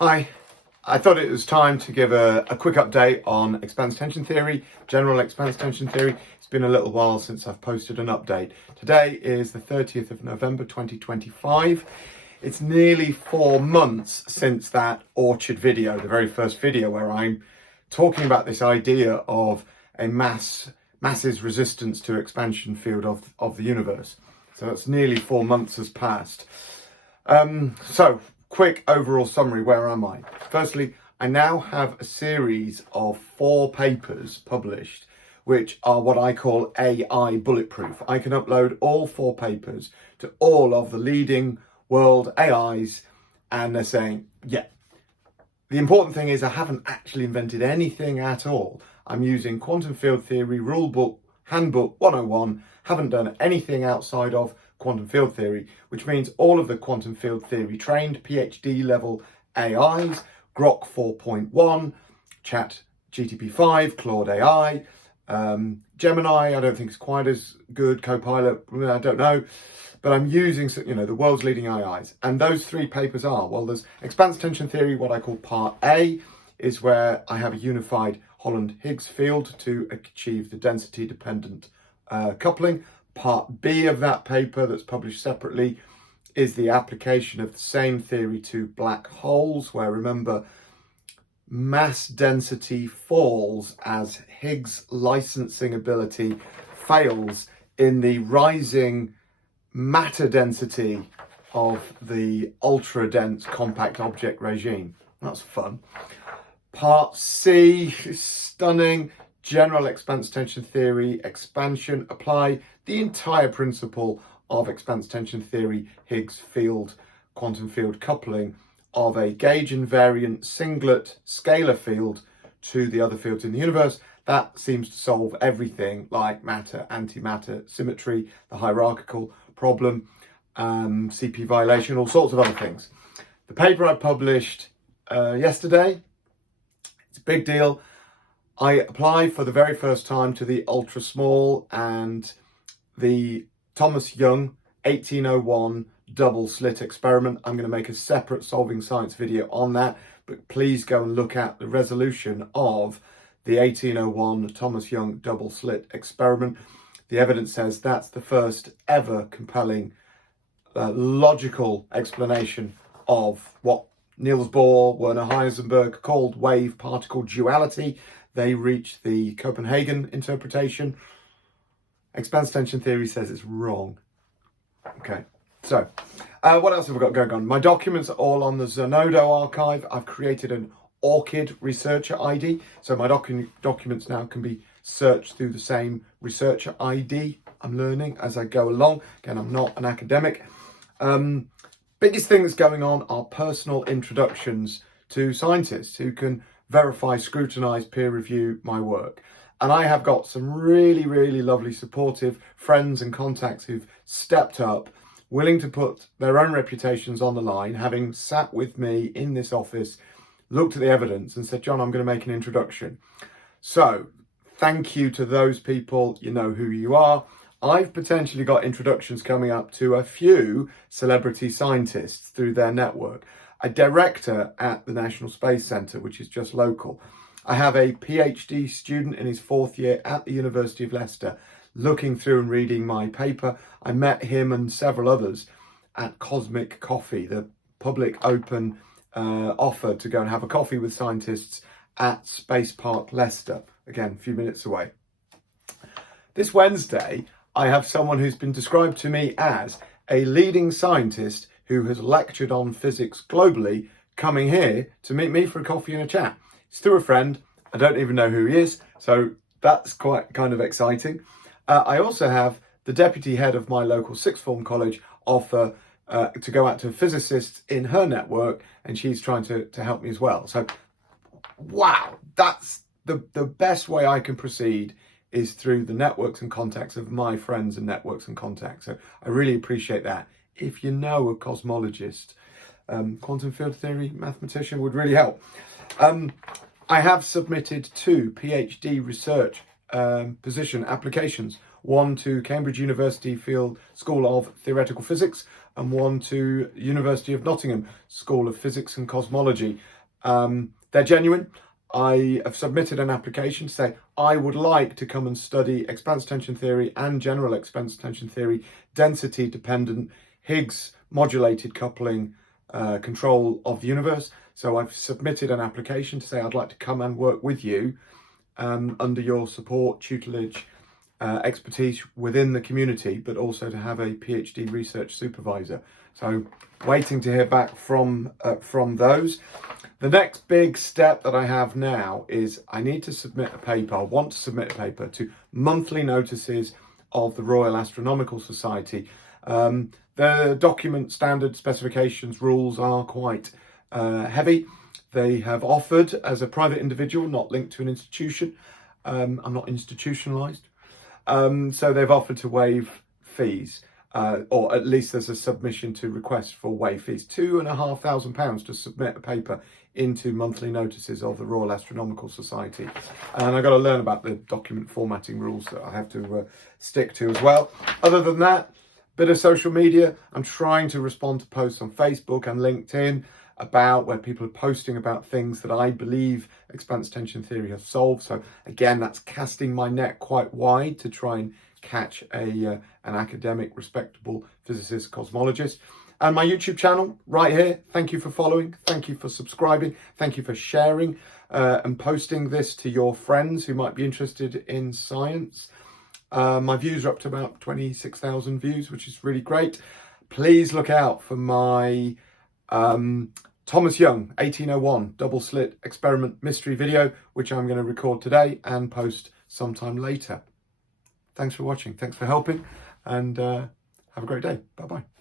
Hi, I thought it was time to give a quick update on Expanse Tension Theory, general Expanse Tension Theory. It's been a little while since I've posted an update. Today is the 30th of November 2025. It's nearly 4 months since that Orchard video, the very first video where I'm talking about this idea of a mass's resistance to expansion field of the universe. So that's nearly 4 months has passed. Quick overall summary, where am I? Firstly, I now have a series of 4 papers published, which are what I call AI bulletproof. I can upload all 4 papers to all of the leading world AIs, and they're saying, yeah. The important thing is I haven't actually invented anything at all. I'm using quantum field theory, rule book, handbook 101, haven't done anything outside of quantum field theory, which means all of the quantum field theory trained PhD level AIs, Grok 4.1, Chat GTP5, Claude AI, Gemini, I don't think it's quite as good, Copilot, I don't know, but I'm using, the world's leading AIs. And those 3 papers are, well, there's Expanse Tension Theory, what I call part A, is where I have a unified Holland-Higgs field to achieve the density dependent coupling. Part B of that paper that's published separately is the application of the same theory to black holes, where, remember, mass density falls as Higgs licensing ability fails in the rising matter density of the ultra-dense compact object regime. That's fun. Part C is stunning. General expanse tension theory, expansion, apply the entire principle of expanse tension theory, Higgs field, quantum field coupling of a gauge invariant singlet scalar field to the other fields in the universe. That seems to solve everything like matter, antimatter, symmetry, the hierarchical problem, CP violation, all sorts of other things. The paper I published yesterday, it's a big deal. I applied for the very first time to the ultra small and the Thomas Young 1801 double-slit experiment. I'm going to make a separate solving science video on that, but please go and look at the resolution of the 1801 Thomas Young double-slit experiment. The evidence says that's the first ever compelling logical explanation of what Niels Bohr, Werner Heisenberg called wave-particle duality. They reached the Copenhagen interpretation. Expanse tension theory says it's wrong. Okay, so what else have I got going on? My documents are all on the Zenodo archive. I've created an ORCID researcher ID, so my documents now can be searched through the same researcher ID. I'm learning as I go along. Again, I'm not an academic. Biggest thing that's going on are personal introductions to scientists who can verify, scrutinize, peer review my work. And I have got some really, really lovely supportive friends and contacts who've stepped up, willing to put their own reputations on the line, having sat with me in this office, looked at the evidence and said, John, I'm going to make an introduction. So thank you to those people. You know who you are. I've potentially got introductions coming up to a few celebrity scientists through their network. A director at the National Space Centre, which is just local. I have a PhD student in his 4th year at the University of Leicester looking through and reading my paper. I met him and several others at Cosmic Coffee, the public open offer to go and have a coffee with scientists at Space Park Leicester. Again, a few minutes away. This Wednesday, I have someone who's been described to me as a leading scientist who has lectured on physics globally, coming here to meet me for a coffee and a chat. It's through a friend. I don't even know who he is, so that's quite kind of exciting. I also have the deputy head of my local sixth form college offer to go out to physicists in her network, and she's trying to help me as well. So, wow, that's the best way I can proceed is through the networks and contacts of my friends and networks and contacts. So I really appreciate that. If you know a cosmologist, quantum field theory mathematician would really help. I have submitted 2 PhD research position applications, one to Cambridge University Field School of Theoretical Physics, and one to University of Nottingham School of Physics and Cosmology. They're genuine. I have submitted an application to say I would like to come and study expanse tension theory and general expanse tension theory, density dependent Higgs modulated coupling control of the universe. So I've submitted an application to say I'd like to come and work with you under your support, tutelage, expertise within the community, but also to have a PhD research supervisor. So waiting to hear back from those. The next big step that I have now is I need to submit a paper. I want to submit a paper to monthly notices of the Royal Astronomical Society. The document standard specifications rules are quite heavy. They have offered as a private individual, not linked to an institution. I'm not institutionalized. So they've offered to waive fees, or at least there's a submission to request for waive fees. £2,500 to submit a paper into monthly notices of the Royal Astronomical Society. And I've got to learn about the document formatting rules that I have to stick to as well. Other than that, bit of social media. I'm trying to respond to posts on Facebook and LinkedIn about where people are posting about things that I believe expanse tension theory has solved. So again, that's casting my net quite wide to try and catch an academic, respectable physicist, cosmologist. And my YouTube channel right here. Thank you for following. Thank you for subscribing. Thank you for sharing and posting this to your friends who might be interested in science. My views are up to about 26,000 views, which is really great. Please look out for my Thomas Young 1801 double-slit experiment mystery video, which I'm going to record today and post sometime later. Thanks for watching. Thanks for helping, and have a great day. Bye-bye.